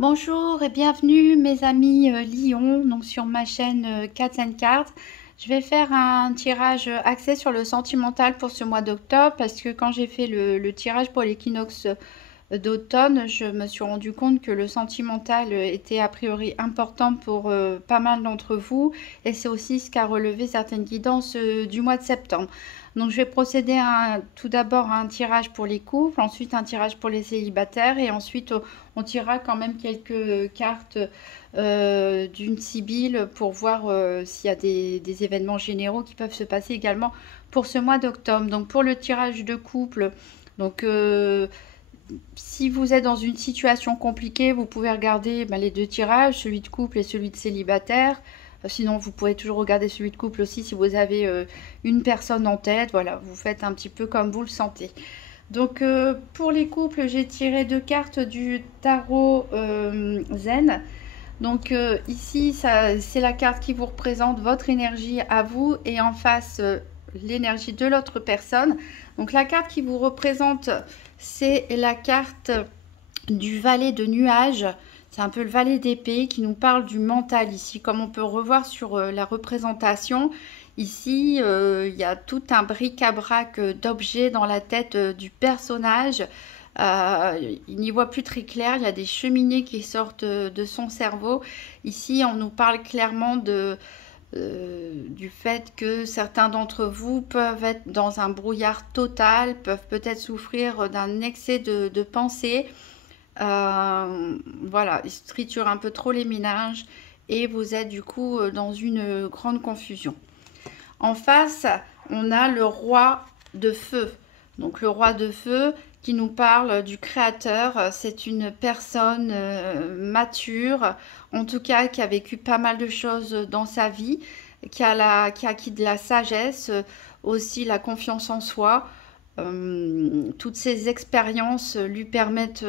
Bonjour et bienvenue mes amis Lion, donc sur ma chaîne Cats and Cards. Je vais faire un tirage axé sur le sentimental pour ce mois d'octobre parce que quand j'ai fait le tirage pour l'équinoxe d'automne, je me suis rendu compte que le sentimental était a priori important pour pas mal d'entre vous et c'est aussi ce qu'a relevé certaines guidances du mois de septembre. Donc je vais procéder tout d'abord à un tirage pour les couples, ensuite un tirage pour les célibataires et ensuite on tirera quand même quelques cartes d'une sibylle pour voir s'il y a des événements généraux qui peuvent se passer également pour ce mois d'octobre. Donc pour le tirage de couple, donc si vous êtes dans une situation compliquée, vous pouvez regarder les deux tirages, celui de couple et celui de célibataire. Sinon, vous pouvez toujours regarder celui de couple aussi si vous avez une personne en tête. Voilà, vous faites un petit peu comme vous le sentez. Donc, pour les couples, j'ai tiré deux cartes du tarot Zen. Donc, ici, c'est la carte qui vous représente votre énergie à vous et en face, l'énergie de l'autre personne. Donc, la carte qui vous représente, c'est la carte du valet de nuages. C'est un peu le valet d'épée qui nous parle du mental ici. Comme on peut revoir sur la représentation, ici, il y a tout un bric-à-brac d'objets dans la tête du personnage. Il n'y voit plus très clair. Il y a des cheminées qui sortent de son cerveau. Ici, on nous parle clairement du fait que certains d'entre vous peuvent être dans un brouillard total, peuvent peut-être souffrir d'un excès de pensée. Voilà, ils triturent un peu trop les méninges et vous êtes du coup dans une grande confusion. En face, on a le roi de feu. Donc le roi de feu qui nous parle du créateur. C'est une personne mature, en tout cas qui a vécu pas mal de choses dans sa vie, qui a acquis de la sagesse, aussi la confiance en soi. Toutes ces expériences lui permettent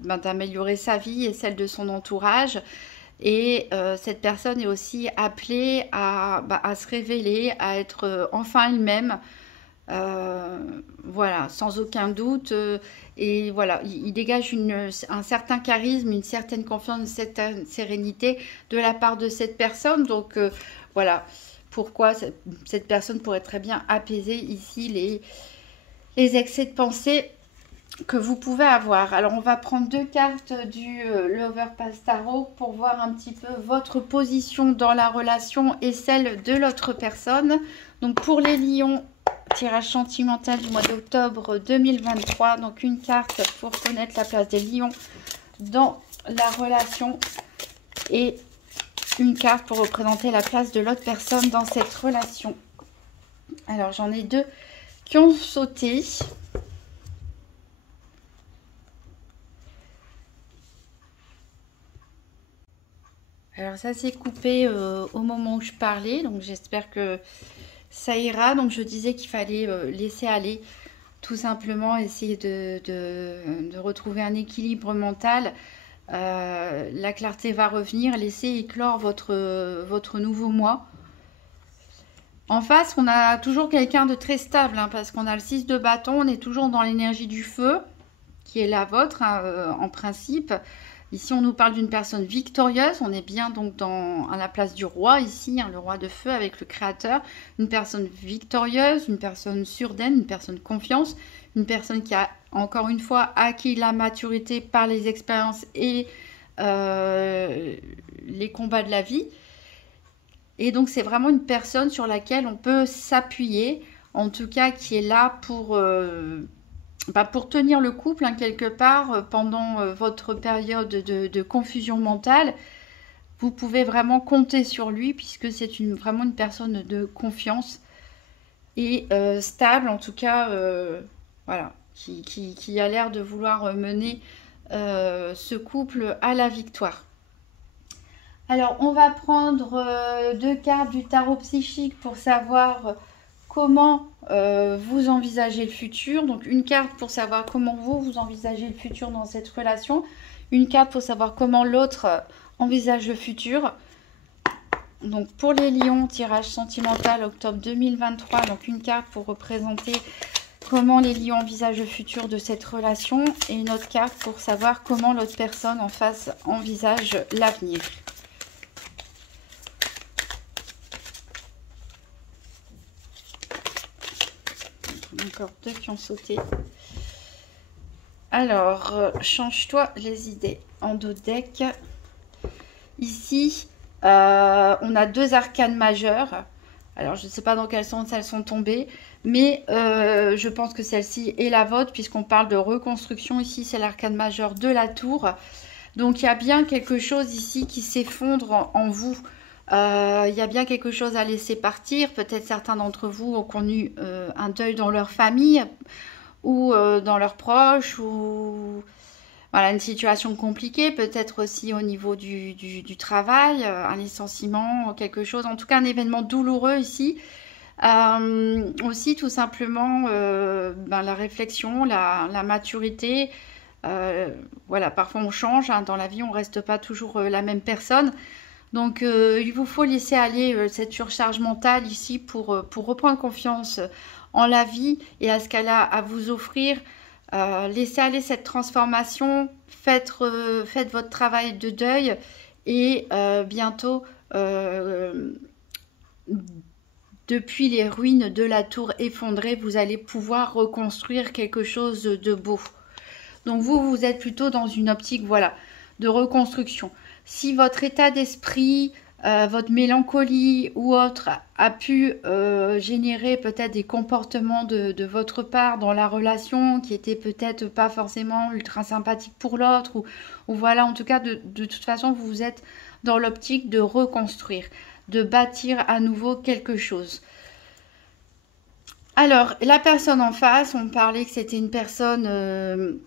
d'améliorer sa vie et celle de son entourage. Et cette personne est aussi appelée à se révéler, à être enfin elle-même. Voilà, sans aucun doute. Et voilà, il dégage un certain charisme, une certaine confiance, une certaine sérénité de la part de cette personne. Donc voilà, pourquoi cette personne pourrait très bien apaiser ici les excès de pensée que vous pouvez avoir. Alors on va prendre deux cartes du l'Overpass Tarot pour voir un petit peu votre position dans la relation et celle de l'autre personne. Donc pour les lions, tirage sentimental du mois d'octobre 2023. Donc une carte pour connaître la place des lions dans la relation et une carte pour représenter la place de l'autre personne dans cette relation. Alors j'en ai deux qui ont sauté. Alors ça s'est coupé au moment où je parlais, donc j'espère que ça ira. Donc je disais qu'il fallait laisser aller, tout simplement essayer de retrouver un équilibre mental. La clarté va revenir, laissez éclore votre nouveau mois. En face, on a toujours quelqu'un de très stable, parce qu'on a le 6 de bâton, on est toujours dans l'énergie du feu, qui est la vôtre, en principe. Ici, on nous parle d'une personne victorieuse. On est bien donc à la place du roi ici, le roi de feu avec le créateur. Une personne victorieuse, une personne sûre d'elle, une personne confiance, une personne qui a encore une fois acquis la maturité par les expériences et les combats de la vie. Et donc, c'est vraiment une personne sur laquelle on peut s'appuyer, en tout cas qui est là pour tenir le couple quelque part pendant votre période de confusion mentale. Vous pouvez vraiment compter sur lui puisque c'est vraiment une personne de confiance et stable, en tout cas, voilà, qui a l'air de vouloir mener ce couple à la victoire. Alors, on va prendre deux cartes du tarot psychique pour savoir comment vous envisagez le futur. Donc, une carte pour savoir comment vous envisagez le futur dans cette relation. Une carte pour savoir comment l'autre envisage le futur. Donc, pour les lions, tirage sentimental octobre 2023. Donc, une carte pour représenter comment les lions envisagent le futur de cette relation. Et une autre carte pour savoir comment l'autre personne en face envisage l'avenir. Encore deux qui ont sauté. Alors, change-toi les idées. En dos deck. Ici, on a deux arcanes majeures. Alors, je ne sais pas dans quel sens elles sont tombées. Mais je pense que celle-ci est la vôtre. Puisqu'on parle de reconstruction. Ici, c'est l'arcane majeure de la tour. Donc, il y a bien quelque chose ici qui s'effondre en vous. Il y a bien quelque chose à laisser partir. Peut-être certains d'entre vous ont connu un deuil dans leur famille ou dans leurs proches, ou voilà, une situation compliquée, peut-être aussi au niveau du travail, un licenciement, quelque chose, en tout cas un événement douloureux ici. Aussi tout simplement la réflexion, la maturité. Voilà, parfois on change, hein, dans la vie on reste pas toujours la même personne. Donc il vous faut laisser aller cette surcharge mentale ici pour reprendre confiance en la vie et à ce qu'elle a à vous offrir. Laissez aller cette transformation, faites votre travail de deuil et bientôt, depuis les ruines de la tour effondrée, vous allez pouvoir reconstruire quelque chose de beau. Donc vous êtes plutôt dans une optique, voilà, de reconstruction. Si votre état d'esprit, votre mélancolie ou autre a pu générer peut-être des comportements de votre part dans la relation qui étaient peut-être pas forcément ultra sympathiques pour l'autre, ou voilà, en tout cas, de toute façon, vous êtes dans l'optique de reconstruire, de bâtir à nouveau quelque chose. Alors, la personne en face, on parlait que c'était une personne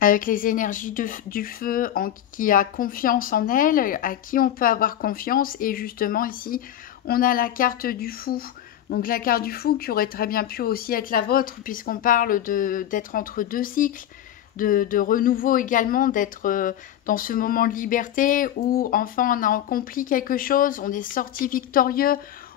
avec les énergies du feu, qui a confiance en elle, à qui on peut avoir confiance. Et justement ici, on a la carte du fou. Donc la carte du fou qui aurait très bien pu aussi être la vôtre, puisqu'on parle d'être entre deux cycles, de renouveau également, d'être dans ce moment de liberté où enfin on a accompli quelque chose, on est sorti victorieux,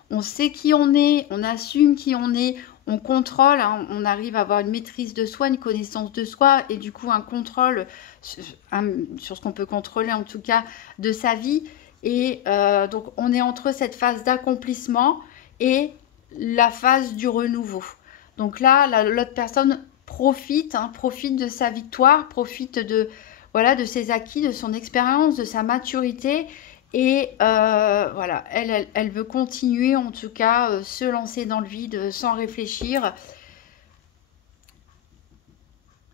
on sait qui on est, on assume qui on est, on contrôle, hein, on arrive à avoir une maîtrise de soi, une connaissance de soi et du coup un contrôle sur ce qu'on peut contrôler en tout cas de sa vie. Et donc on est entre cette phase d'accomplissement et la phase du renouveau. Donc là, l'autre personne profite de sa victoire, profite de ses acquis, de son expérience, de sa maturité. Et voilà, elle veut continuer en tout cas, se lancer dans le vide sans réfléchir.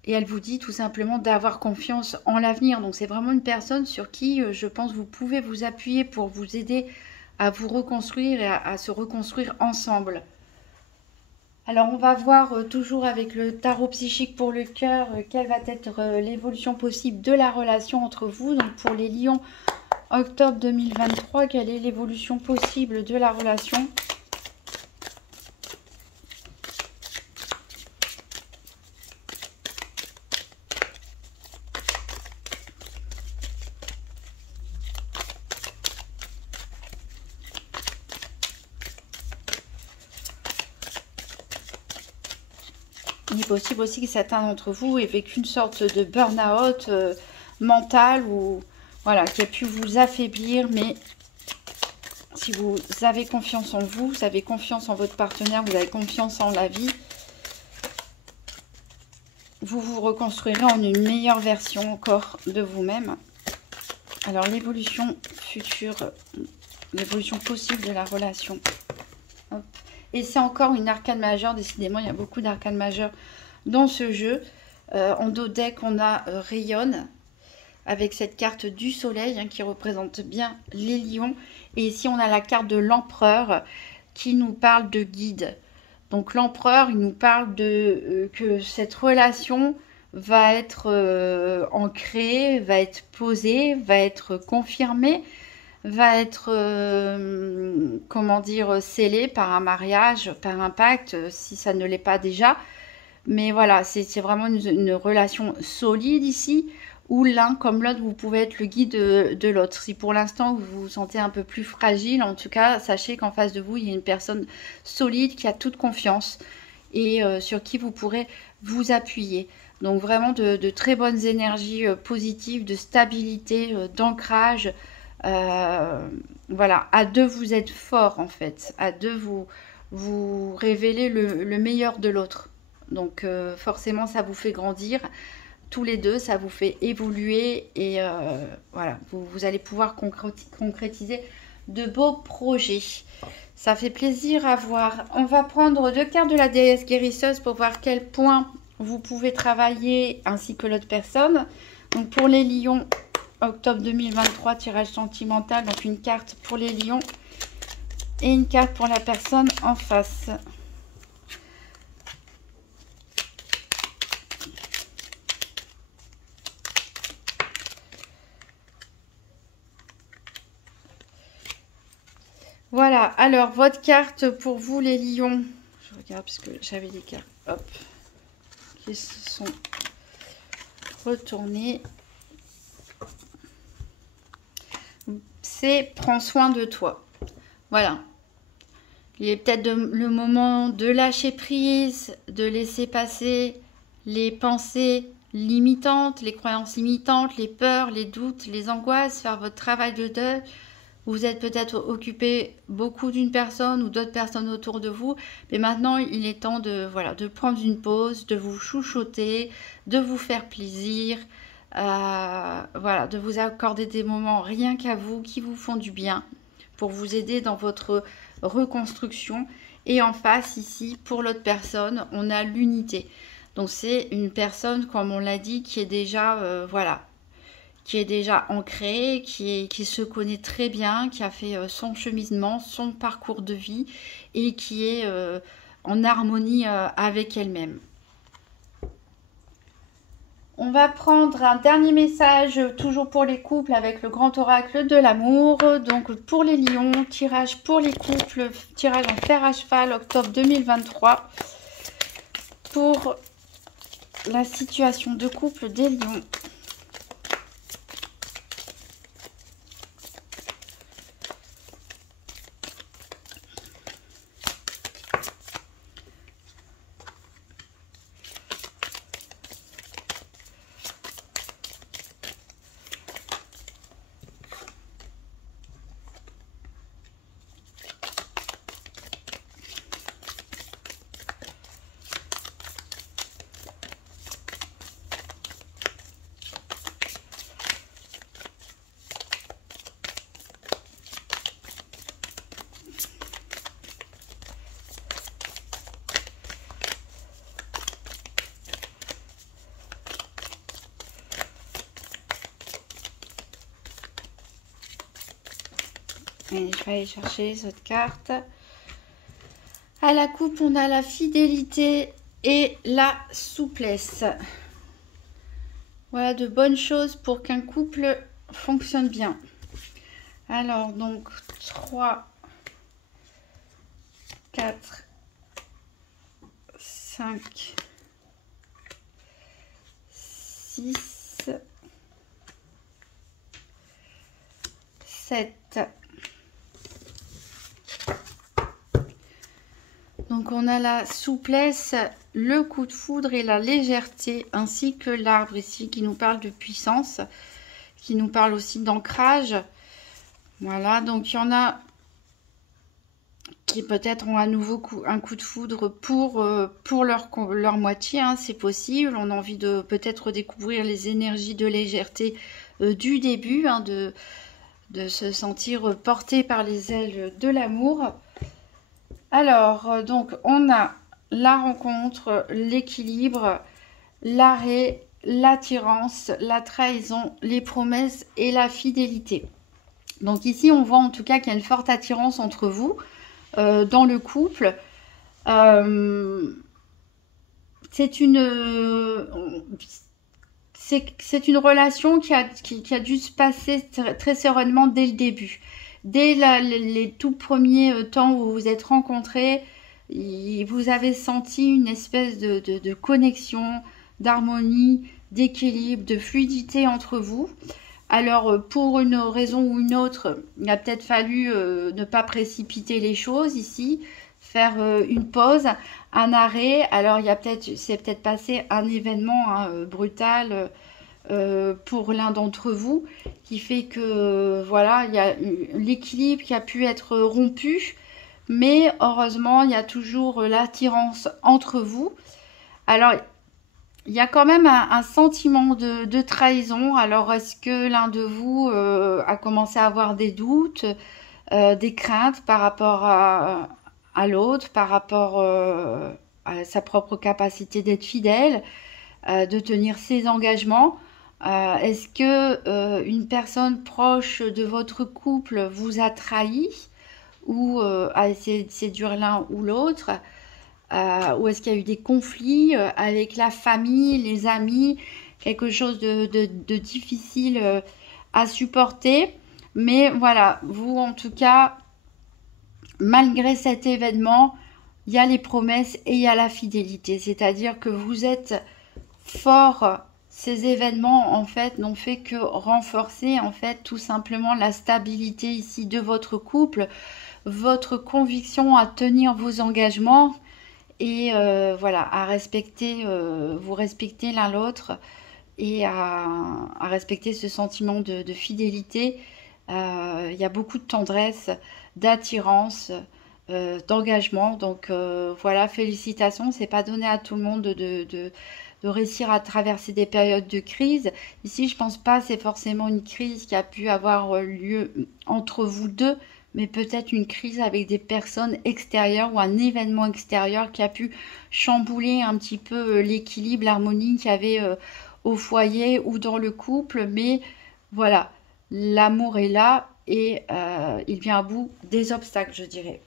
Et elle vous dit tout simplement d'avoir confiance en l'avenir. Donc c'est vraiment une personne sur qui je pense vous pouvez vous appuyer pour vous aider à vous reconstruire et à se reconstruire ensemble. Alors on va voir toujours avec le tarot psychique pour le cœur quelle va être l'évolution possible de la relation entre vous. Donc pour les lions, octobre 2023, quelle est l'évolution possible de la relation? Il est possible aussi que certains d'entre vous aient vécu une sorte de burn-out mental ou voilà, qui a pu vous affaiblir, mais si vous avez confiance en vous, vous avez confiance en votre partenaire, vous avez confiance en la vie, vous vous reconstruirez en une meilleure version encore de vous-même. Alors l'évolution future, l'évolution possible de la relation. Hop. Et c'est encore une arcane majeure, décidément il y a beaucoup d'arcanes majeures dans ce jeu. En dos deck on a Rayonne, avec cette carte du soleil hein, qui représente bien les lions. Et ici on a la carte de l'empereur qui nous parle de guide. Donc l'empereur, il nous parle de que cette relation va être ancrée, va être posée, va être confirmée, va être, comment dire, scellée par un mariage, par un pacte, si ça ne l'est pas déjà. Mais voilà, c'est vraiment une relation solide ici, où l'un comme l'autre, vous pouvez être le guide de l'autre. Si pour l'instant, vous vous sentez un peu plus fragile, en tout cas, sachez qu'en face de vous, il y a une personne solide qui a toute confiance, et sur qui vous pourrez vous appuyer. Donc vraiment de très bonnes énergies positives, de stabilité, d'ancrage. Voilà, à deux vous êtes fort en fait. À deux vous révélez le meilleur de l'autre. Donc forcément ça vous fait grandir. Tous les deux, ça vous fait évoluer et voilà, vous allez pouvoir concrétiser de beaux projets. Ça fait plaisir à voir. On va prendre 2 cartes de la déesse guérisseuse pour voir quel point vous pouvez travailler ainsi que l'autre personne. Donc pour les lions, octobre 2023, tirage sentimental. Donc une carte pour les lions et une carte pour la personne en face. Voilà, alors votre carte pour vous les lions, je regarde parce que j'avais des cartes, hop, qui se sont retournées. C'est prends soin de toi. Voilà. Il est peut-être le moment de lâcher prise, de laisser passer les pensées limitantes, les croyances limitantes, les peurs, les doutes, les angoisses, faire votre travail de deuil. Vous êtes peut-être occupé beaucoup d'une personne ou d'autres personnes autour de vous, mais maintenant il est temps de, voilà, de prendre une pause, de vous chouchouter, de vous faire plaisir, voilà, de vous accorder des moments rien qu'à vous qui vous font du bien pour vous aider dans votre reconstruction. Et en face ici, pour l'autre personne, on a l'unité. Donc c'est une personne, comme on l'a dit, qui est déjà, voilà, qui est déjà ancrée, qui se connaît très bien, qui a fait son cheminement, son parcours de vie et qui est en harmonie avec elle-même. On va prendre un dernier message, toujours pour les couples, avec le grand oracle de l'amour. Donc pour les lions, tirage pour les couples, tirage en fer à cheval, octobre 2023. Pour la situation de couple des lions. Et je vais aller chercher les autres cartes. À la coupe, on a la fidélité et la souplesse. Voilà de bonnes choses pour qu'un couple fonctionne bien. Alors, donc, 3, 4, 5, 6, 7. Donc on a la souplesse, le coup de foudre et la légèreté, ainsi que l'arbre ici qui nous parle de puissance, qui nous parle aussi d'ancrage. Voilà, donc il y en a qui peut-être ont à nouveau un coup de foudre pour leur moitié, hein, c'est possible. On a envie de peut-être découvrir les énergies de légèreté du début, hein, de se sentir porté par les ailes de l'amour. Alors, donc, on a la rencontre, l'équilibre, l'arrêt, l'attirance, la trahison, les promesses et la fidélité. Donc ici, on voit en tout cas qu'il y a une forte attirance entre vous dans le couple. C'est une relation qui a dû se passer très sereinement dès le début. Dès les tout premiers temps où vous vous êtes rencontrés, vous avez senti une espèce de connexion, d'harmonie, d'équilibre, de fluidité entre vous. Alors, pour une raison ou une autre, il a peut-être fallu ne pas précipiter les choses ici, faire une pause, un arrêt. Alors il y a c'est peut-être passé un événement hein, brutal pour l'un d'entre vous qui fait que voilà, il y a l'équilibre qui a pu être rompu, mais heureusement il y a toujours l'attirance entre vous. Alors il y a quand même un sentiment de trahison. Alors est-ce que l'un de vous a commencé à avoir des doutes, des craintes par rapport à l'autre, par rapport à sa propre capacité d'être fidèle, de tenir ses engagements? Est-ce que une personne proche de votre couple vous a trahi ou a essayé de séduire l'un ou l'autre? Ou est-ce qu'il y a eu des conflits avec la famille, les amis, quelque chose de difficile à supporter? Mais voilà, vous en tout cas, malgré cet événement, il y a les promesses et il y a la fidélité. C'est-à-dire que vous êtes fort. Ces événements en fait n'ont fait que renforcer en fait tout simplement la stabilité ici de votre couple, votre conviction à tenir vos engagements et voilà, à respecter, vous respecter l'un l'autre et à respecter ce sentiment de fidélité. Il y a beaucoup de tendresse, d'attirance, d'engagement. Donc voilà, félicitations. C'est pas donné à tout le monde de réussir à traverser des périodes de crise. Ici, je pense pas c'est forcément une crise qui a pu avoir lieu entre vous deux, mais peut-être une crise avec des personnes extérieures ou un événement extérieur qui a pu chambouler un petit peu l'équilibre, l'harmonie qu'il y avait au foyer ou dans le couple. Mais voilà, l'amour est là et il vient à bout des obstacles, je dirais.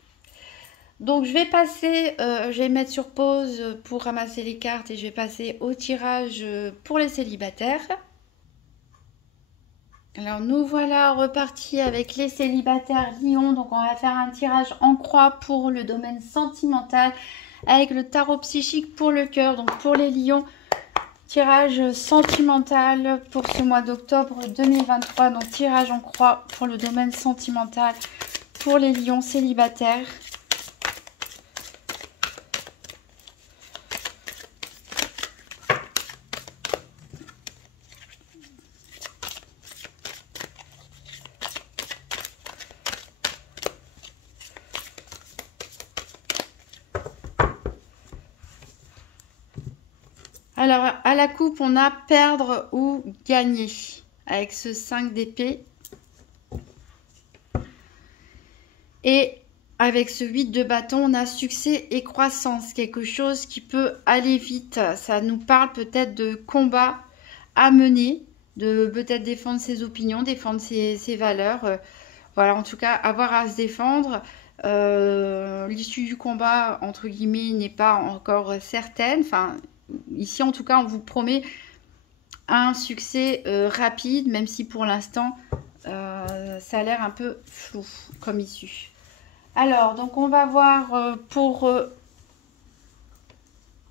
Donc je vais passer, je vais mettre sur pause pour ramasser les cartes et je vais passer au tirage pour les célibataires. Alors nous voilà repartis avec les célibataires Lion. Donc on va faire un tirage en croix pour le domaine sentimental avec le tarot psychique pour le cœur. Donc pour les Lions, tirage sentimental pour ce mois d'octobre 2023. Donc tirage en croix pour le domaine sentimental pour les Lions célibataires. Alors, à la coupe, on a perdre ou gagner avec ce 5 d'épée. Et avec ce 8 de bâton, on a succès et croissance. Quelque chose qui peut aller vite. Ça nous parle peut-être de combat à mener, de peut-être défendre ses opinions, défendre ses valeurs. Voilà, en tout cas, avoir à se défendre. L'issue du combat, entre guillemets, n'est pas encore certaine. Enfin, ici, en tout cas, on vous promet un succès rapide, même si pour l'instant, ça a l'air un peu flou comme issue. Alors, donc on va voir pour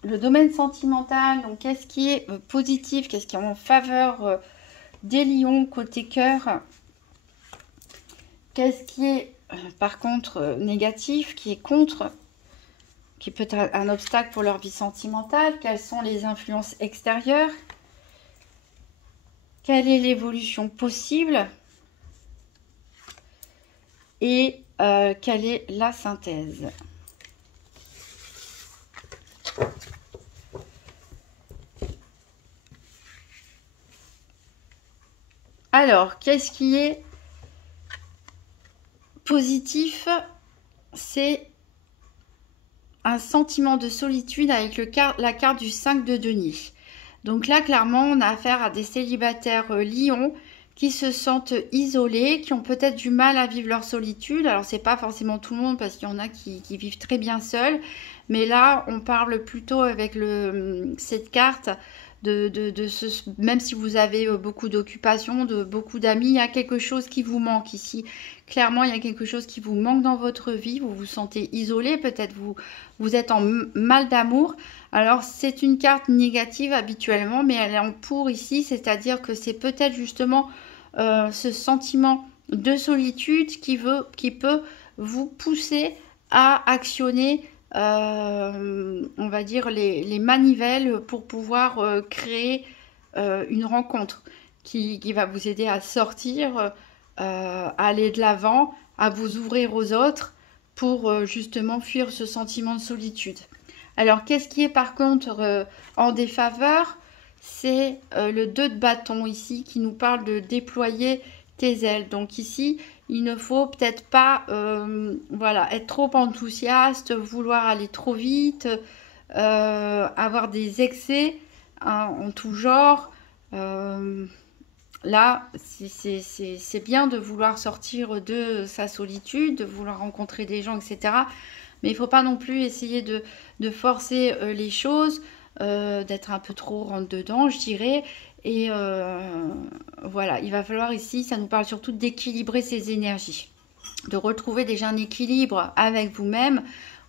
le domaine sentimental, donc qu'est-ce qui est positif, qu'est-ce qui est en faveur des lions côté cœur, qu'est-ce qui est par contre négatif, qui est contre, qui peut être un obstacle pour leur vie sentimentale, quelles sont les influences extérieures, quelle est l'évolution possible et quelle est la synthèse. Alors, qu'est-ce qui est positif? C'est un sentiment de solitude avec la carte du 5 de denier. Donc là, clairement, on a affaire à des célibataires lions qui se sentent isolés, qui ont peut-être du mal à vivre leur solitude. Alors, c'est pas forcément tout le monde parce qu'il y en a qui vivent très bien seuls. Mais là, on parle plutôt avec cette carte même si vous avez beaucoup d'occupations, beaucoup d'amis, il y a quelque chose qui vous manque ici. Clairement, il y a quelque chose qui vous manque dans votre vie. Vous vous sentez isolé, peut-être vous êtes en mal d'amour. Alors, c'est une carte négative habituellement, mais elle est en pour ici. C'est-à-dire que c'est peut-être justement ce sentiment de solitude qui peut vous pousser à actionner on va dire, les manivelles pour pouvoir créer une rencontre qui va vous aider à sortir, à aller de l'avant, à vous ouvrir aux autres pour justement fuir ce sentiment de solitude. Alors, qu'est-ce qui est par contre en défaveur? C'est le 2 de bâton ici qui nous parle de déployer tes ailes. Donc ici, il ne faut peut-être pas voilà, être trop enthousiaste, vouloir aller trop vite, avoir des excès hein, en tout genre. Là, c'est bien de vouloir sortir de sa solitude, de vouloir rencontrer des gens, etc. Mais il ne faut pas non plus essayer de forcer les choses, d'être un peu trop rentre-dedans, je dirais. Et voilà, il va falloir ici, ça nous parle surtout d'équilibrer ses énergies, de retrouver déjà un équilibre avec vous-même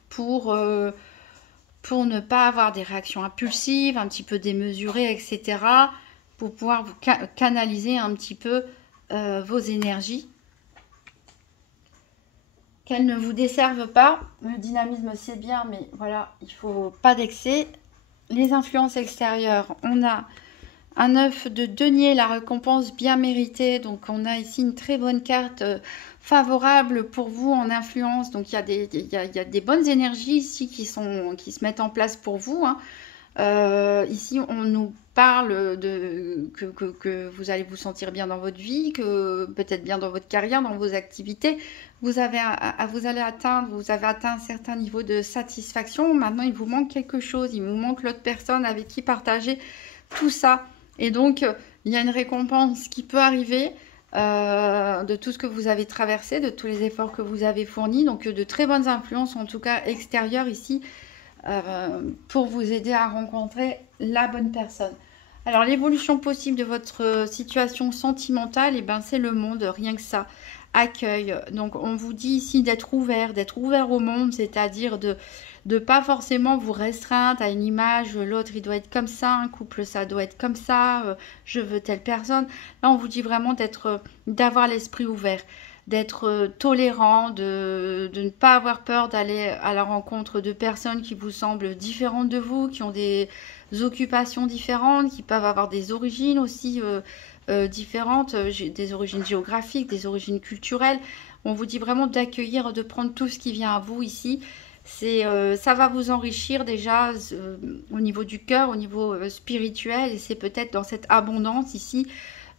pour ne pas avoir des réactions impulsives, un petit peu démesurées, etc. Pour pouvoir vous canaliser un petit peu vos énergies. Qu'elles ne vous desservent pas. Le dynamisme, c'est bien, mais voilà, il ne faut pas d'excès. Les influences extérieures, on a un œuf de denier, la récompense bien méritée. Donc, on a ici une très bonne carte favorable pour vous en influence. Donc, il y a des bonnes énergies ici qui se mettent en place pour vous. Hein. Ici, on nous parle que vous allez vous sentir bien dans votre vie, que peut-être bien dans votre carrière, dans vos activités. Vous avez atteint un certain niveau de satisfaction. Maintenant, il vous manque quelque chose. Il vous manque l'autre personne avec qui partager tout ça. Et donc, il y a une récompense qui peut arriver de tout ce que vous avez traversé, de tous les efforts que vous avez fournis. Donc, de très bonnes influences, en tout cas extérieures ici, pour vous aider à rencontrer la bonne personne. Alors, l'évolution possible de votre situation sentimentale, eh ben, c'est le monde, rien que ça. Accueil. Donc, on vous dit ici d'être ouvert au monde, c'est-à-dire de pas forcément vous restreindre à une image, l'autre il doit être comme ça, un couple ça doit être comme ça, je veux telle personne. Là, on vous dit vraiment d'avoir l'esprit ouvert, d'être tolérant, de ne pas avoir peur d'aller à la rencontre de personnes qui vous semblent différentes de vous, qui ont des occupations différentes, qui peuvent avoir des origines aussi différentes, des origines géographiques, des origines culturelles. On vous dit vraiment d'accueillir, de prendre tout ce qui vient à vous ici. Ça va vous enrichir déjà au niveau du cœur, au niveau spirituel, et c'est peut-être dans cette abondance ici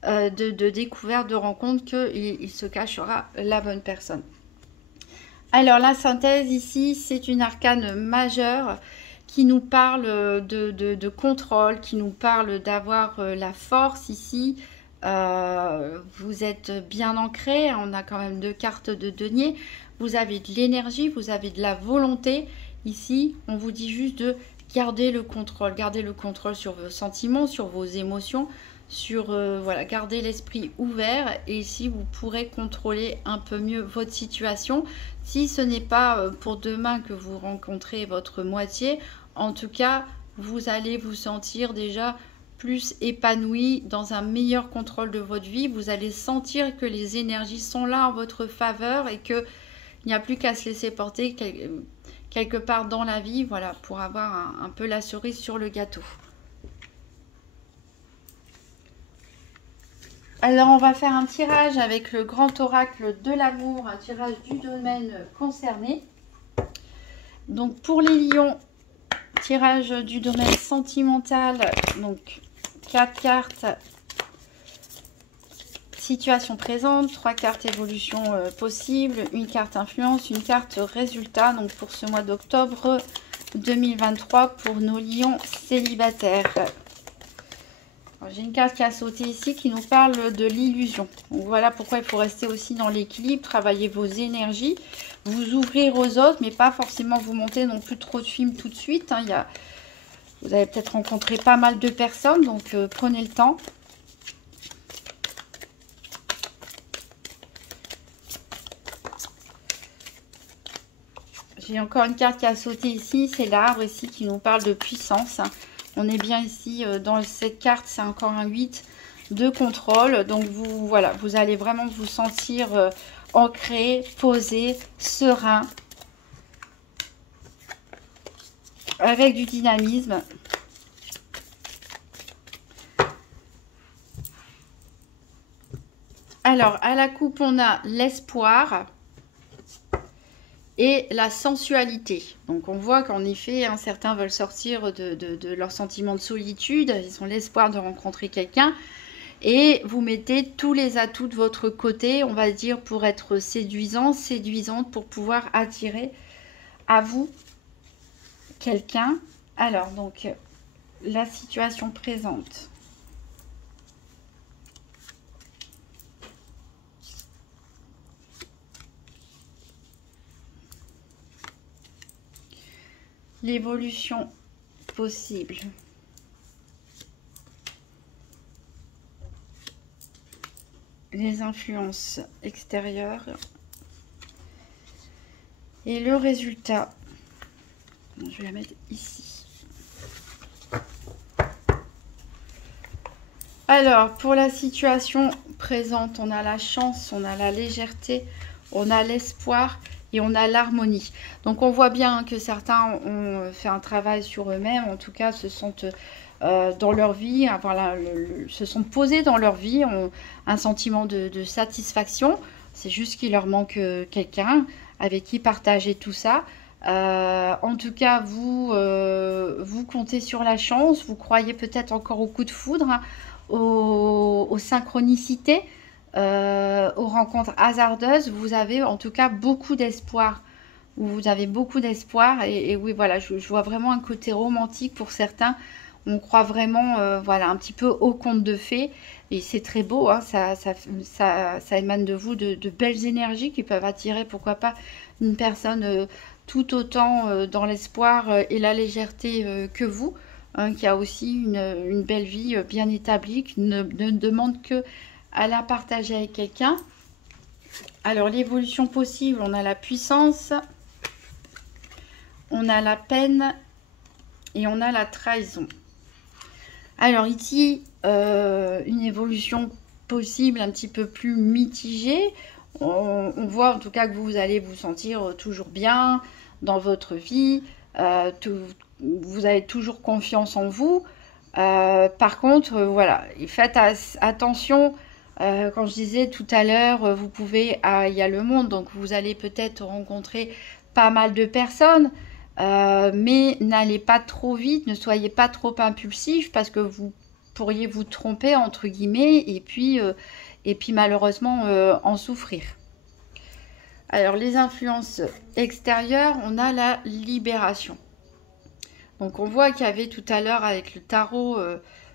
de découverte, de rencontre qu'il se cachera la bonne personne. Alors la synthèse ici, c'est une arcane majeure qui nous parle de contrôle, qui nous parle d'avoir la force ici. Vous êtes bien ancré, on a quand même 2 cartes de denier. Vous avez de l'énergie, vous avez de la volonté. Ici, on vous dit juste de garder le contrôle sur vos sentiments, sur vos émotions, voilà, garder l'esprit ouvert. Et ici, vous pourrez contrôler un peu mieux votre situation. Si ce n'est pas pour demain que vous rencontrez votre moitié, en tout cas, vous allez vous sentir déjà plus épanoui, dans un meilleur contrôle de votre vie. Vous allez sentir que les énergies sont là en votre faveur et qu'il n'y a plus qu'à se laisser porter quelque part dans la vie, voilà, pour avoir un peu la cerise sur le gâteau. Alors, on va faire un tirage avec le grand oracle de l'amour, un tirage du domaine concerné. Donc, pour les lions, tirage du domaine sentimental, donc 4 cartes situation présente, 3 cartes évolution possible, une carte influence, une carte résultat. Donc pour ce mois d'octobre 2023 pour nos lions célibataires. J'ai une carte qui a sauté ici qui nous parle de l'illusion. Donc voilà pourquoi il faut rester aussi dans l'équilibre, travailler vos énergies, vous ouvrir aux autres, mais pas forcément vous monter non plus trop de films tout de suite. Hein. Vous avez peut-être rencontré pas mal de personnes, donc prenez le temps. J'ai encore une carte qui a sauté ici, c'est l'arbre ici qui nous parle de puissance. On est bien ici dans cette carte, c'est encore un 8 de contrôle. Donc voilà, vous allez vraiment vous sentir ancré, posé, serein. avec du dynamisme. Alors, à la coupe, on a l'espoir et la sensualité. Donc, on voit qu'en effet, certains veulent sortir de leur sentiment de solitude. Ils ont l'espoir de rencontrer quelqu'un. Et vous mettez tous les atouts de votre côté, on va dire, pour être séduisant, séduisante, pour pouvoir attirer à vous quelqu'un. Alors, donc, la situation présente. L'évolution possible. Les influences extérieures. Et le résultat. Je vais la mettre ici. Alors, pour la situation présente, on a la chance, on a la légèreté, on a l'espoir et on a l'harmonie. Donc, on voit bien que certains ont fait un travail sur eux-mêmes, en tout cas, se sentent dans leur vie, voilà, se sont posés dans leur vie, ont un sentiment de satisfaction. C'est juste qu'il leur manque quelqu'un avec qui partager tout ça. En tout cas, vous comptez sur la chance, vous croyez peut-être encore au coup de foudre, hein, aux synchronicités, aux rencontres hasardeuses. Vous avez en tout cas beaucoup d'espoir. Vous avez beaucoup d'espoir et oui, voilà, je vois vraiment un côté romantique pour certains. On croit vraiment, voilà, un petit peu au conte de fées. Et c'est très beau, hein, ça émane de vous de belles énergies qui peuvent attirer, pourquoi pas, une personne tout autant dans l'espoir et la légèreté que vous, hein, qui a aussi une belle vie bien établie, qui ne demande que à la partager avec quelqu'un. Alors, l'évolution possible, on a la puissance, on a la peine et on a la trahison. Alors ici, une évolution possible un petit peu plus mitigée. On voit en tout cas que vous allez vous sentir toujours bien dans votre vie. Vous avez toujours confiance en vous. Par contre, voilà, faites attention. Quand je disais tout à l'heure, vous pouvez, il y a le monde, donc vous allez peut-être rencontrer pas mal de personnes. Mais n'allez pas trop vite, ne soyez pas trop impulsif parce que vous pourriez vous tromper entre guillemets et puis malheureusement en souffrir. Alors les influences extérieures, on a la libération. Donc on voit qu'il y avait tout à l'heure avec le tarot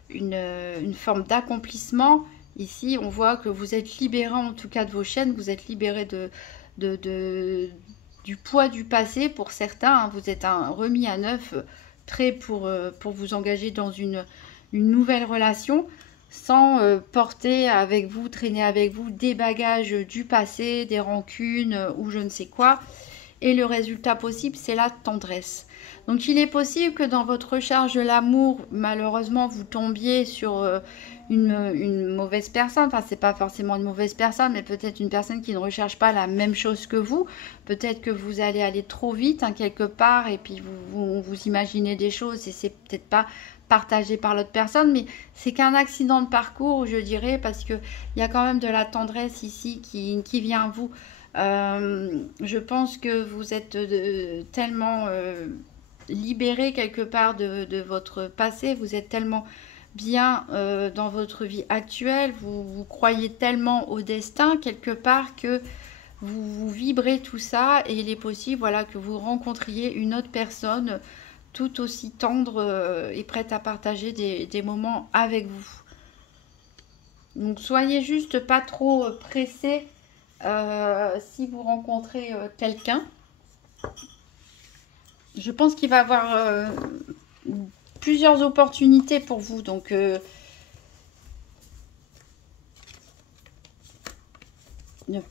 une forme d'accomplissement. Ici on voit que vous êtes libéré en tout cas de vos chaînes, vous êtes libéré du poids du passé pour certains, hein, vous êtes remis à neuf, prêt pour vous engager dans une nouvelle relation sans porter avec vous, traîner avec vous des bagages du passé, des rancunes ou je ne sais quoi. Et le résultat possible, c'est la tendresse. Donc il est possible que dans votre recherche de l'amour, malheureusement, vous tombiez sur une mauvaise personne. Enfin, c'est pas forcément une mauvaise personne, mais peut-être une personne qui ne recherche pas la même chose que vous. Peut-être que vous allez aller trop vite, hein, quelque part, et puis vous imaginez des choses et c'est peut-être pas partagé par l'autre personne, mais c'est qu'un accident de parcours, je dirais, parce que il y a quand même de la tendresse ici qui vient à vous. Je pense que vous êtes tellement libéré quelque part de votre passé, vous êtes tellement bien dans votre vie actuelle, vous croyez tellement au destin quelque part que vous vibrez tout ça et il est possible, voilà, que vous rencontriez une autre personne tout aussi tendre et prête à partager des moments avec vous. Donc soyez juste pas trop pressés si vous rencontrez quelqu'un. Je pense qu'il va y avoir plusieurs opportunités pour vous. Donc ne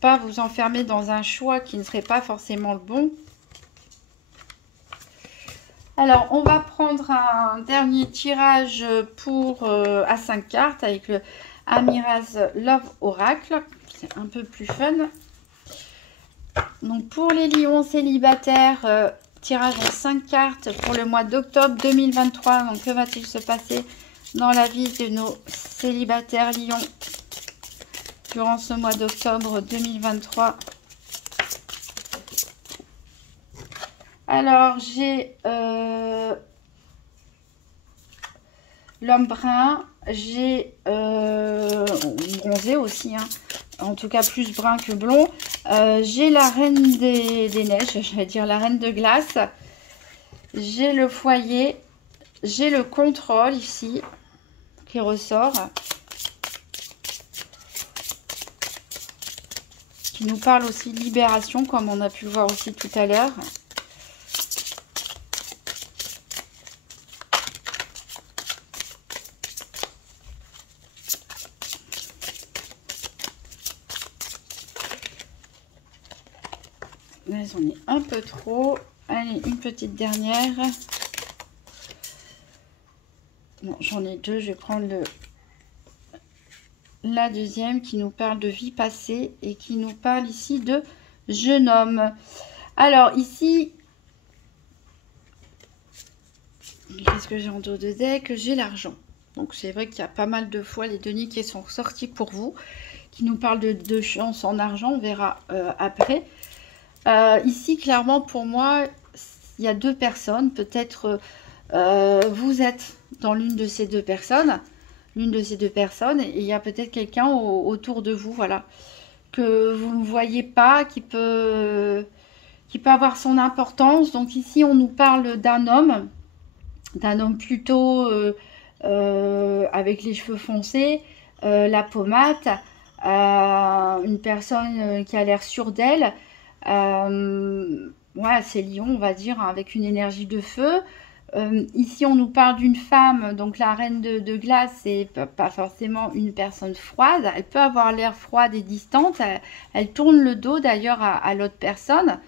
pas vous enfermer dans un choix qui ne serait pas forcément le bon. Alors, on va prendre un dernier tirage pour à 5 cartes avec le Amira's Love Oracle. C'est un peu plus fun. Donc, pour les lions célibataires, tirage en 5 cartes pour le mois d'octobre 2023. Donc, que va-t-il se passer dans la vie de nos célibataires lions durant ce mois d'octobre 2023? Alors, j'ai l'homme brun, j'ai bronzé aussi, hein, en tout cas plus brun que blond. J'ai la reine des neiges, je vais dire la reine de glace. J'ai le foyer, j'ai le contrôle ici qui ressort, qui nous parle aussi de libération, comme on a pu le voir aussi tout à l'heure. Là, j'en ai un peu trop. Allez, une petite dernière. Bon, j'en ai deux. Je vais prendre la deuxième qui nous parle de vie passée et qui nous parle ici de jeune homme. Alors, ici, qu'est-ce que j'ai en dos de deck? J'ai l'argent. Donc, c'est vrai qu'il y a pas mal de fois les deniers qui sont sortis pour vous, qui nous parlent de chance en argent. On verra après. Ici, clairement, pour moi, il y a deux personnes. Peut-être vous êtes dans l'une de ces deux personnes. Et il y a peut-être quelqu'un autour de vous, voilà, que vous ne voyez pas, qui peut avoir son importance. Donc ici, on nous parle d'un homme plutôt avec les cheveux foncés, la pommade, une personne qui a l'air sûre d'elle. Ouais, c'est lion, on va dire, hein, avec une énergie de feu. Ici, on nous parle d'une femme, donc la reine de glace, c'est pas forcément une personne froide. Elle peut avoir l'air froide et distante. Elle tourne le dos d'ailleurs à l'autre personne.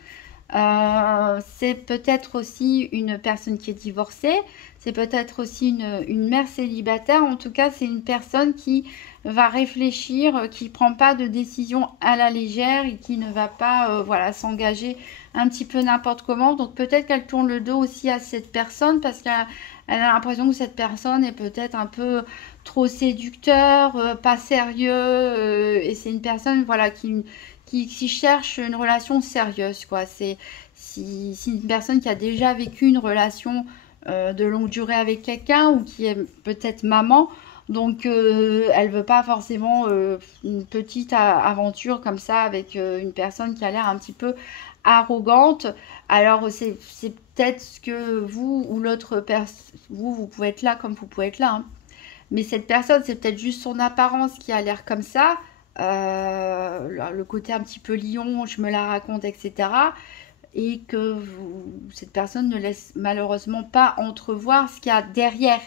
C'est peut-être aussi une personne qui est divorcée. C'est peut-être aussi une mère célibataire. En tout cas, c'est une personne qui va réfléchir, qui ne prend pas de décision à la légère et qui ne va pas voilà, s'engager un petit peu n'importe comment. Donc peut-être qu'elle tourne le dos aussi à cette personne parce qu'elle a l'impression que cette personne est peut-être un peu trop séducteur, pas sérieux. Et c'est une personne voilà, qui cherche une relation sérieuse, quoi. C'est une personne qui a déjà vécu une relation de longue durée avec quelqu'un ou qui est peut-être maman. Donc, elle veut pas forcément une petite aventure comme ça avec une personne qui a l'air un petit peu arrogante. Alors, c'est peut-être ce que vous ou l'autre personne, vous pouvez être là comme vous pouvez être là, hein. Mais cette personne, c'est peut-être juste son apparence qui a l'air comme ça. Le côté un petit peu lion, je me la raconte, etc. Et que cette personne ne laisse malheureusement pas entrevoir ce qu'il y a derrière.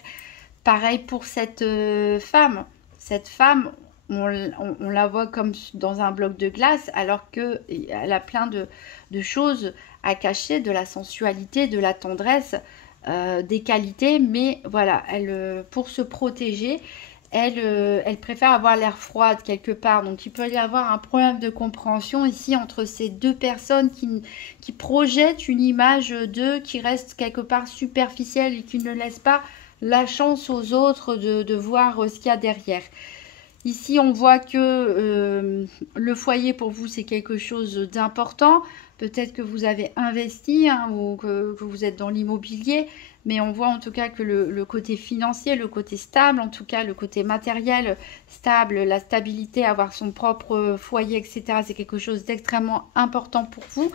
Pareil pour cette femme. Cette femme, on la voit comme dans un bloc de glace, alors qu'elle a plein de choses à cacher, de la sensualité, de la tendresse, des qualités. Mais voilà, pour se protéger, elle préfère avoir l'air froide quelque part. Donc il peut y avoir un problème de compréhension ici entre ces deux personnes qui projettent une image d'eux qui reste quelque part superficielle et qui ne laisse pas la chance aux autres de voir ce qu'il y a derrière. Ici, on voit que le foyer pour vous, c'est quelque chose d'important. Peut-être que vous avez investi, hein, ou que vous êtes dans l'immobilier, mais on voit en tout cas que le côté financier, le côté stable, en tout cas le côté matériel stable, la stabilité, avoir son propre foyer, etc., c'est quelque chose d'extrêmement important pour vous.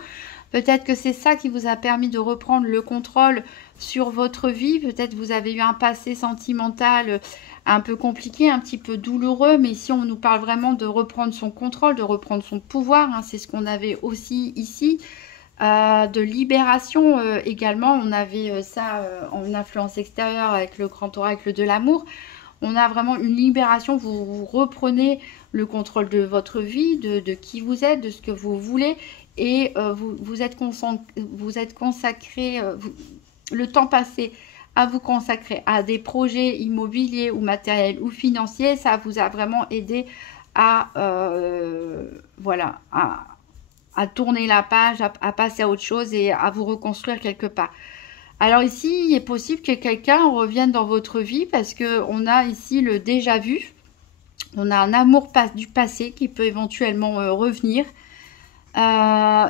Peut-être que c'est ça qui vous a permis de reprendre le contrôle sur votre vie. Peut-être vous avez eu un passé sentimental un peu compliqué, un petit peu douloureux. Mais ici, on nous parle vraiment de reprendre son contrôle, de reprendre son pouvoir, hein. C'est ce qu'on avait aussi ici. De libération également. On avait ça en influence extérieure avec le grand oracle de l'amour. On a vraiment une libération. Vous reprenez le contrôle de votre vie, de qui vous êtes, de ce que vous voulez. Et vous êtes consacré, le temps passé à vous consacrer à des projets immobiliers ou matériels ou financiers, ça vous a vraiment aidé à, voilà, à tourner la page, à passer à autre chose et à vous reconstruire quelque part. Alors ici, il est possible que quelqu'un revienne dans votre vie parce que on a ici le déjà vu. On a un amour du passé qui peut éventuellement revenir.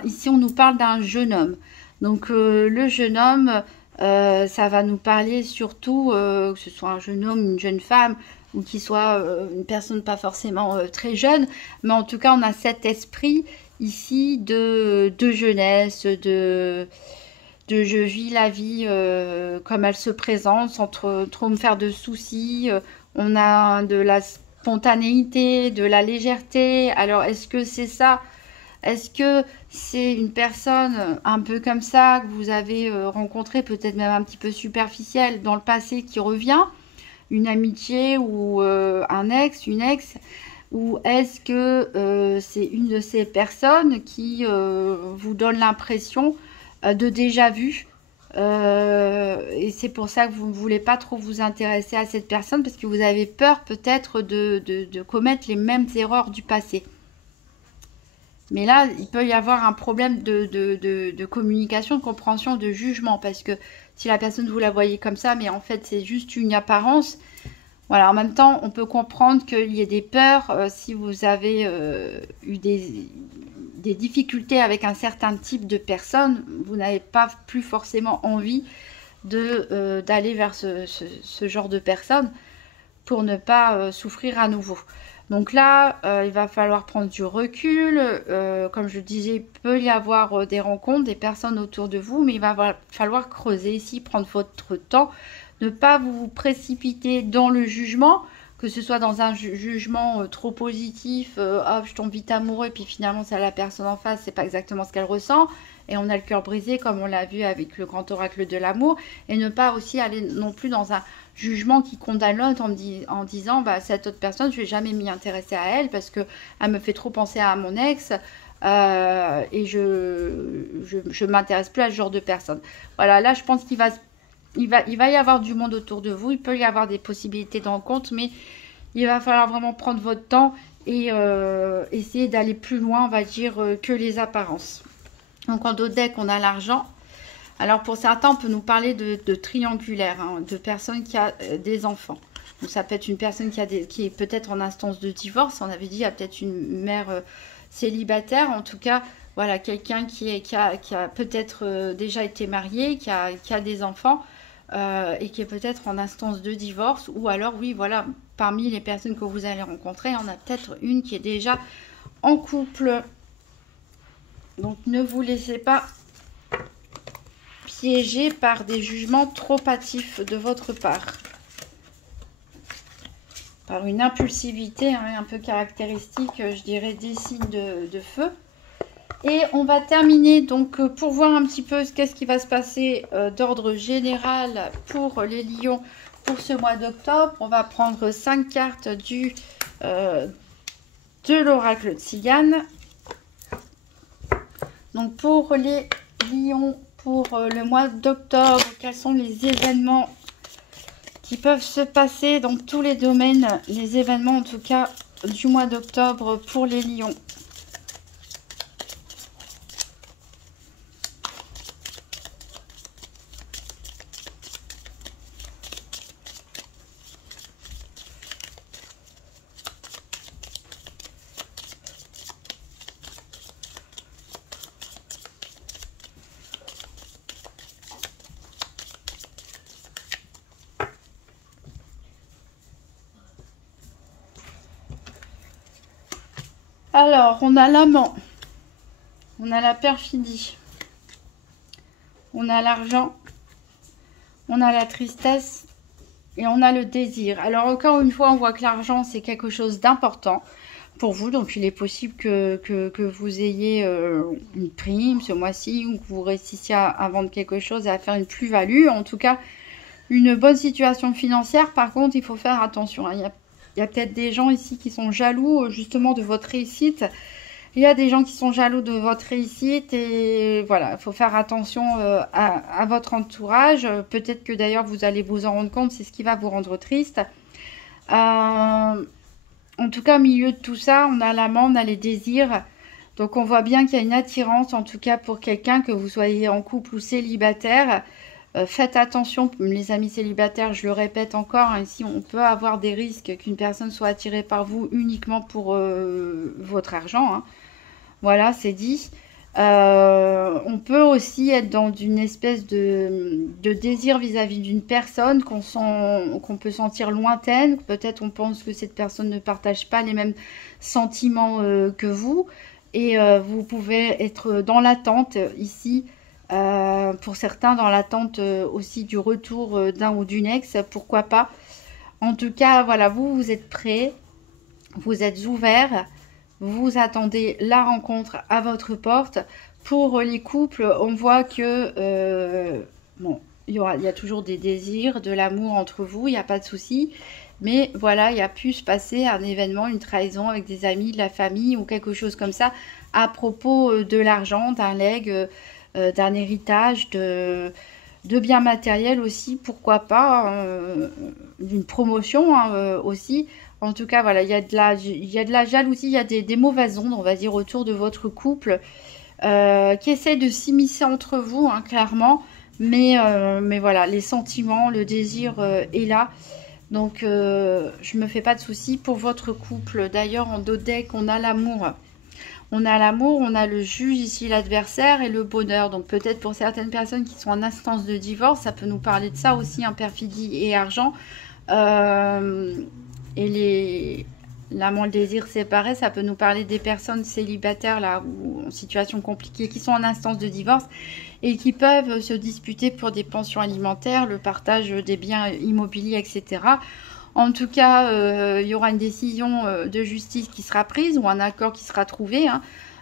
Ici, on nous parle d'un jeune homme. Donc le jeune homme, ça va nous parler surtout, que ce soit un jeune homme, une jeune femme, ou qu'il soit une personne pas forcément très jeune, mais en tout cas, on a cet esprit ici de jeunesse, de je vis la vie comme elle se présente, sans trop me faire de soucis. On a de la spontanéité, de la légèreté. Alors, est-ce que c'est ça? Est-ce que c'est une personne un peu comme ça que vous avez rencontrée, peut-être même un petit peu superficielle dans le passé qui revient? Une amitié ou un ex, une ex? Ou est-ce que c'est une de ces personnes qui vous donne l'impression de déjà vu? Et c'est pour ça que vous ne voulez pas trop vous intéresser à cette personne parce que vous avez peur peut-être de commettre les mêmes erreurs du passé. Mais là, il peut y avoir un problème de communication, de compréhension, de jugement. Parce que si la personne, vous la voyez comme ça, mais en fait, c'est juste une apparence. Voilà, en même temps, on peut comprendre qu'il y ait des peurs si vous avez eu des difficultés avec un certain type de personne. Vous n'avez pas plus forcément envie d'aller vers ce genre de personne pour ne pas souffrir à nouveau. Donc là, il va falloir prendre du recul. Comme je disais, il peut y avoir des rencontres, des personnes autour de vous, mais il va falloir creuser ici, prendre votre temps, ne pas vous précipiter dans le jugement, que ce soit dans un jugement trop positif, hop, je tombe vite amoureux, et puis finalement, c'est la personne en face, c'est pas exactement ce qu'elle ressent, et on a le cœur brisé, comme on l'a vu avec le grand oracle de l'amour, et ne pas aussi aller non plus dans un jugement qui condamne l'autre en disant bah, cette autre personne, je vais jamais m'y intéresser à elle parce que elle me fait trop penser à mon ex et je m'intéresse plus à ce genre de personne. Voilà, là je pense qu'il va y avoir du monde autour de vous, il peut y avoir des possibilités de rencontre, mais il va falloir vraiment prendre votre temps et essayer d'aller plus loin, on va dire, que les apparences. Donc en dos deck, on a l'argent. Alors pour certains, on peut nous parler de triangulaire, hein, de personnes qui ont des enfants. Donc ça peut être une personne qui est peut-être en instance de divorce. On avait dit, il y a peut-être une mère célibataire. En tout cas, voilà, quelqu'un qui a peut-être déjà été marié, qui a des enfants et qui est peut-être en instance de divorce. Ou alors, oui, voilà, parmi les personnes que vous allez rencontrer, on a peut-être une qui est déjà en couple. Donc ne vous laissez pas piégé par des jugements trop hâtifs de votre part. Par une impulsivité hein, un peu caractéristique, je dirais, des signes de feu. Et on va terminer, donc, pour voir un petit peu qu'est-ce qui va se passer d'ordre général pour les lions pour ce mois d'octobre. On va prendre 5 cartes de l'oracle Tzigane. Donc, pour les lions, pour le mois d'octobre, quels sont les événements qui peuvent se passer dans tous les domaines, les événements en tout cas du mois d'octobre pour les lions. Alors, on a l'amant, on a la perfidie, on a l'argent, on a la tristesse et on a le désir. Alors, encore une fois, on voit que l'argent, c'est quelque chose d'important pour vous. Donc, il est possible que vous ayez une prime ce mois-ci ou que vous réussissiez à vendre quelque chose et à faire une plus-value. En tout cas, une bonne situation financière. Par contre, il faut faire attention. Il y a peut-être des gens ici qui sont jaloux justement de votre réussite. Il y a des gens qui sont jaloux de votre réussite et voilà, il faut faire attention à votre entourage. Peut-être que d'ailleurs vous allez vous en rendre compte, c'est ce qui va vous rendre triste. En tout cas, au milieu de tout ça, on a l'amant, on a les désirs. Donc on voit bien qu'il y a une attirance, en tout cas pour quelqu'un, que vous soyez en couple ou célibataire. Faites attention, les amis célibataires, je le répète encore, hein, ici on peut avoir des risques qu'une personne soit attirée par vous uniquement pour votre argent, hein. Voilà, c'est dit. On peut aussi être dans une espèce de désir vis-à-vis d'une personne qu'on peut sentir lointaine. Peut-être on pense que cette personne ne partage pas les mêmes sentiments que vous. Et vous pouvez être dans l'attente ici, pour certains, dans l'attente aussi du retour d'un ou d'une ex, pourquoi pas. En tout cas, voilà, vous êtes prêts, vous êtes ouverts. Vous attendez la rencontre à votre porte. Pour les couples, on voit que bon, il y a toujours des désirs, de l'amour entre vous, il n'y a pas de souci. Mais voilà, il y a pu se passer un événement, une trahison avec des amis, de la famille ou quelque chose comme ça à propos de l'argent, d'un legs, d'un héritage, de biens matériels aussi, pourquoi pas, d'une promotion aussi. En tout cas, voilà, il y a de la jalousie, il y a des mauvaises ondes, on va dire, autour de votre couple, qui essaie de s'immiscer entre vous, hein, clairement. Mais voilà, les sentiments, le désir est là. Donc, je me fais pas de soucis pour votre couple. D'ailleurs, en dos de deck, on a l'amour. On a l'amour, on a le juge ici, l'adversaire, et le bonheur. Donc peut-être pour certaines personnes qui sont en instance de divorce, ça peut nous parler de ça aussi, hein, perfidie et argent. Et l'amant, le désir séparé, ça peut nous parler des personnes célibataires là, ou en situation compliquée, qui sont en instance de divorce et qui peuvent se disputer pour des pensions alimentaires, le partage des biens immobiliers, etc. En tout cas, il y aura une décision de justice qui sera prise ou un accord qui sera trouvé, hein,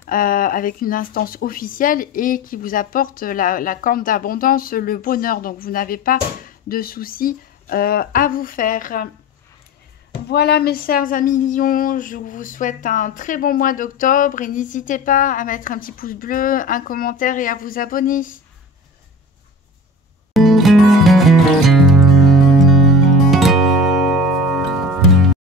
avec une instance officielle et qui vous apporte la corne d'abondance, le bonheur. Donc, vous n'avez pas de soucis à vous faire. Voilà, mes chers amis lions, je vous souhaite un très bon mois d'octobre et n'hésitez pas à mettre un petit pouce bleu, un commentaire et à vous abonner.